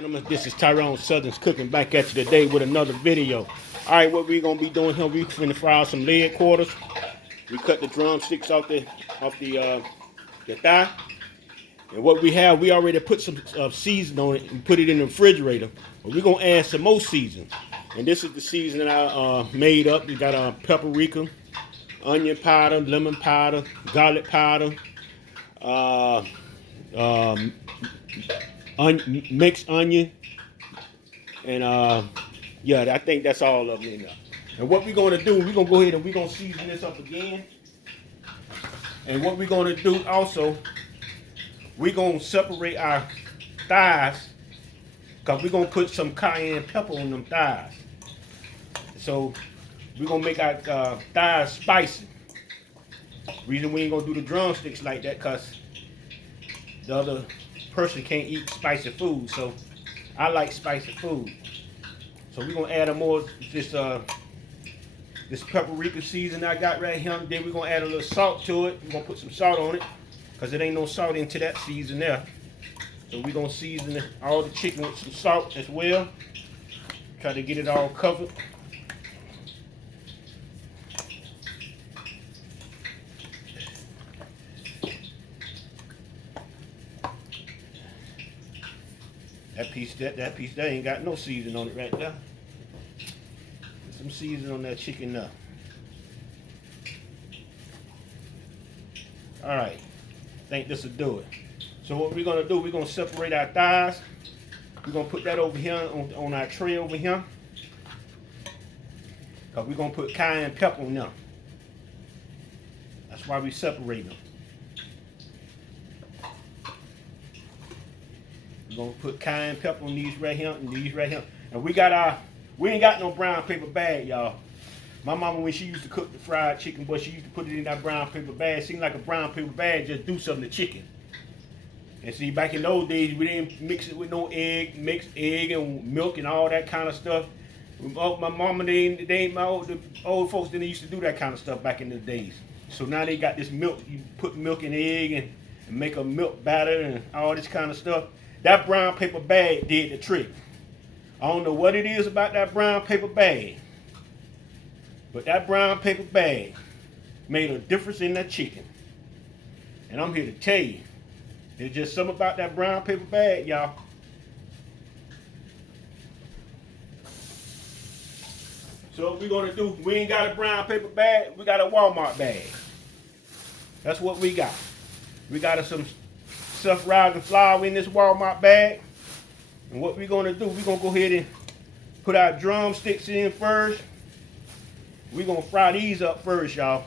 This is Tyron'e Southern's Cooking back at you today with another video. Alright, what we're gonna be doing here, we're gonna fry some leg quarters. We cut the drumsticks off the thigh. And what we have, we already put some seasoning on it and put it in the refrigerator. But we're gonna add some more seasoning. And this is the seasoning I made up. We got paprika, onion powder, lemon powder, garlic powder, mixed onion, and yeah, I think that's all of it in there. And what we're gonna do, we're gonna go ahead and we're gonna season this up again. And what we're gonna do also, we're gonna separate our thighs, because we're gonna put some cayenne pepper on them thighs. So we're gonna make our thighs spicy. Reason we ain't gonna do the drumsticks like that, because the other person can't eat spicy food, so I like spicy food. So we're gonna add a more this paprika season I got right here. Then we're gonna add a little salt to it. We're gonna put some salt on it, because it ain't no salt into that season there. So we're gonna season all the chicken with some salt as well. Try to get it all covered. That piece there ain't got no seasoning on it right there. Put some seasoning on that chicken now. Alright. Think this will do it. So what we're gonna do, we're gonna separate our thighs. We're gonna put that over here on our tray over here. Because we're gonna put cayenne pepper on them. That's why we separate them. We're gonna put cayenne pepper on these right here and these right here. And we ain't got no brown paper bag, y'all. My mama, when she used to cook the fried chicken, boy, she used to put it in that brown paper bag. It seemed like a brown paper bag just do something to chicken. And see, back in those days, we didn't mix it with no mixed egg and milk and all that kind of stuff. My mama, the old folks didn't used to do that kind of stuff back in the days. So now they got this milk. You put milk and egg and make a milk batter and all this kind of stuff. That brown paper bag did the trick. I don't know what it is about that brown paper bag, but that brown paper bag made a difference in that chicken. And I'm here to tell you, there's just something about that brown paper bag, y'all. So what we're gonna do, we ain't got a brown paper bag, we got a Walmart bag. That's what we got. We got some self-rising flour in this Walmart bag. And what we're gonna do, we're gonna go ahead and put our drumsticks in first. We're gonna fry these up first, y'all.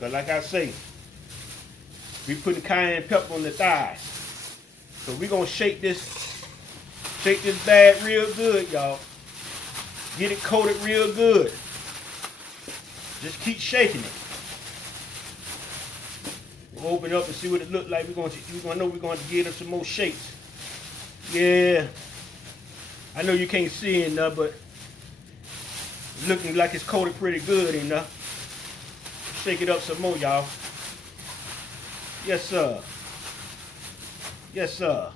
Cause like I say, we putting cayenne pepper on the thighs. So we're gonna shake this bag real good, y'all. Get it coated real good. Just keep shaking it. We'll open it up and see what it looks like. We're gonna know we're going to give it some more shakes. Yeah. I know you can't see it enough, but it's looking like it's coated pretty good enough. Shake it up some more, y'all. Yes, sir. Yes, sir.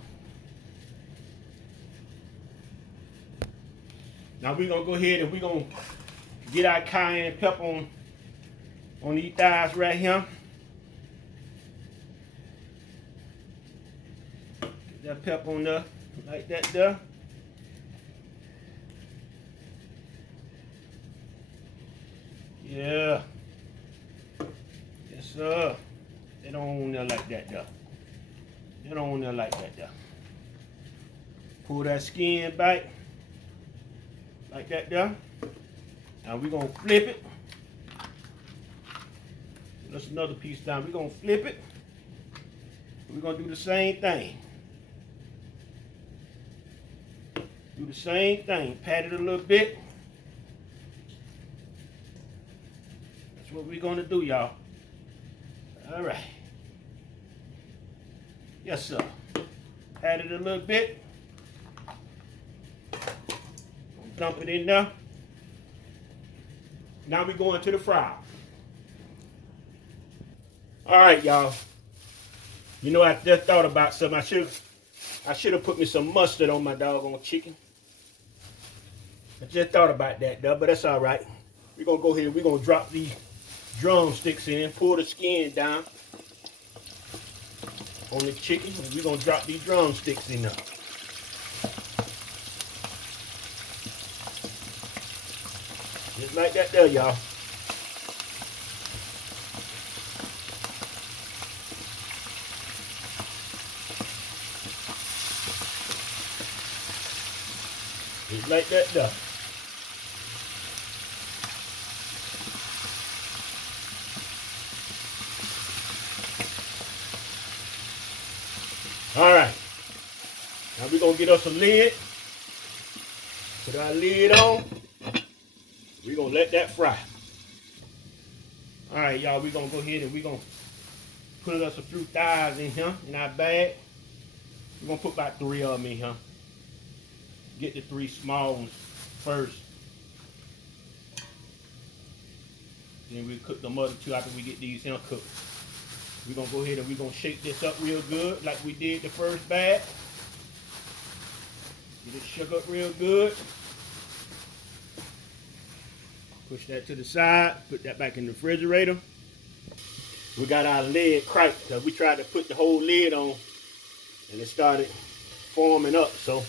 Now we're gonna go ahead and we're gonna get our cayenne pepper on these thighs right here. That pepper on there, like that there. Yeah. Yes, sir. They don't on there like that there. They don't on there like that there. Pull that skin back, like that there. Now we're gonna flip it. That's another piece down. We're gonna flip it. We're gonna do the same thing. Do the same thing. Pat it a little bit. That's what we're gonna do, y'all. All right. Yes, sir. Pat it a little bit. Dump it in there. Now we're going to the fry. All right, y'all. You know, I just thought about something. I should have put me some mustard on my doggone chicken. I just thought about that, though, but that's all right. We're gonna go ahead. We're gonna drop these drumsticks in, pull the skin down on the chicken, and we're gonna drop these drumsticks in there. Just like that there, y'all. Just like that there. All right. Now we're gonna get us a lid. Put our lid on. We're gonna let that fry. All right, y'all, we're gonna go ahead and we're gonna put us a few thighs in here in our bag. We're gonna put about 3 of them in here. Get the 3 small ones first. Then we'll cook them other 2 after we get these here cooked. We're gonna go ahead and we're gonna shake this up real good like we did the first bag. Get it shook up real good. Push that to the side, put that back in the refrigerator. We got our lid cracked because we tried to put the whole lid on and it started forming up, so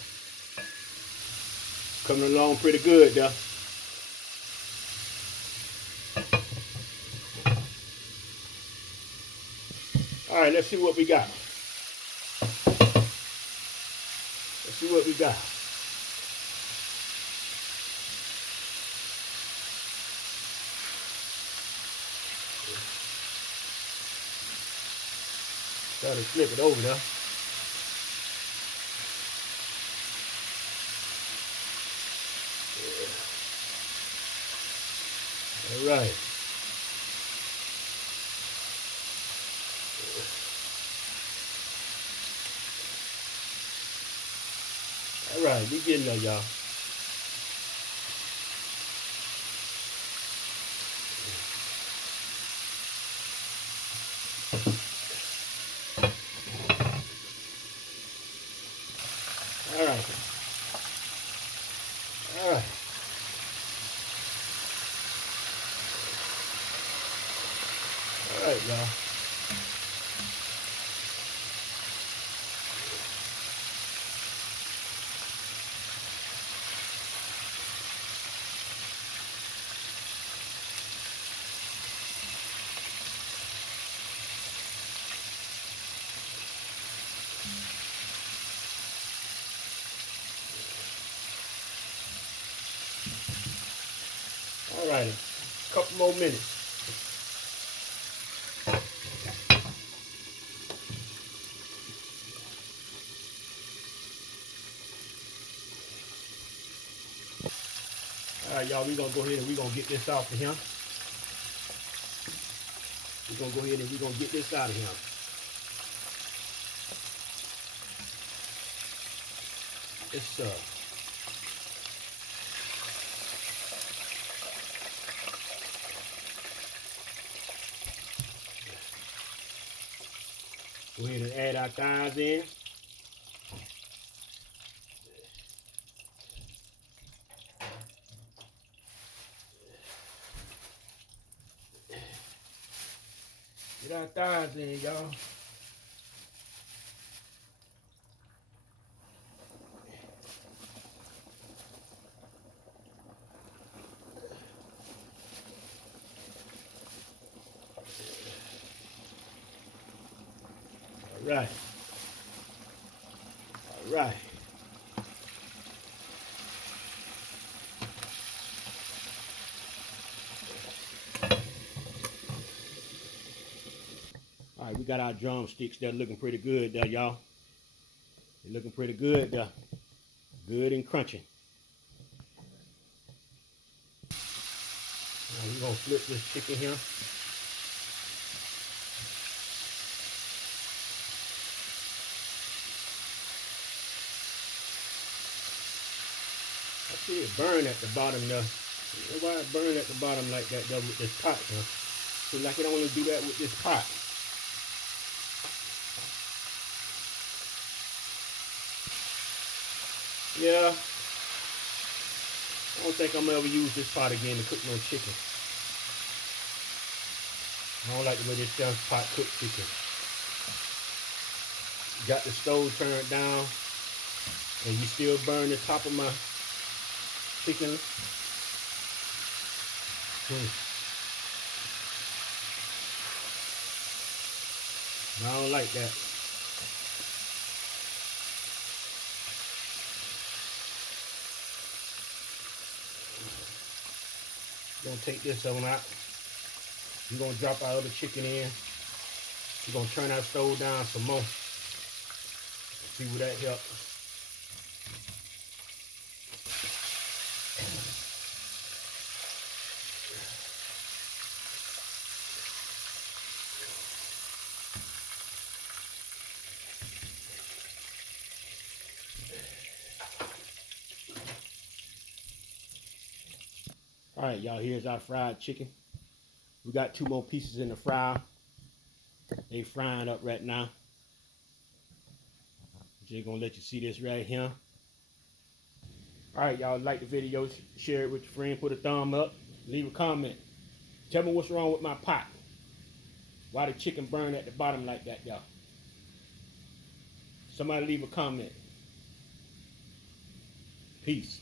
coming along pretty good though. All right, let's see what we got. Let's see what we got. Try to flip it over there. All right. All right, we getting there, y'all. All right. All right. All right, y'all. All righty, a couple more minutes. All right, y'all, we're gonna go ahead and we're gonna get this off of him. We're gonna go ahead and we're gonna get this out of him. It's go ahead and add our thighs in. Get our thighs in, y'all. All right. All right. All right, we got our drumsticks. They're looking pretty good there, y'all. They're looking pretty good there. Good and crunchy. Now we're gonna flip this chicken here. I see it burn at the bottom there. You know why it burn at the bottom like that though with this pot, huh? Seems like it don't want to do that with this pot. Yeah, I don't think I'm gonna ever use this pot again to cook no chicken. I don't like the way this young pot cooks chicken. Got the stove turned down, and you still burn the top of my chicken. I don't like that. Gonna take this on out. We're gonna drop our other chicken in. We're gonna turn our stove down some more. See what that helps. All right, y'all, here's our fried chicken. We got 2 more pieces in the fryer. They frying up right now. Just gonna let you see this right here. All right, y'all, like the video, share it with your friend, put a thumb up, leave a comment. Tell me what's wrong with my pot. Why the chicken burn at the bottom like that, y'all? Somebody leave a comment. Peace.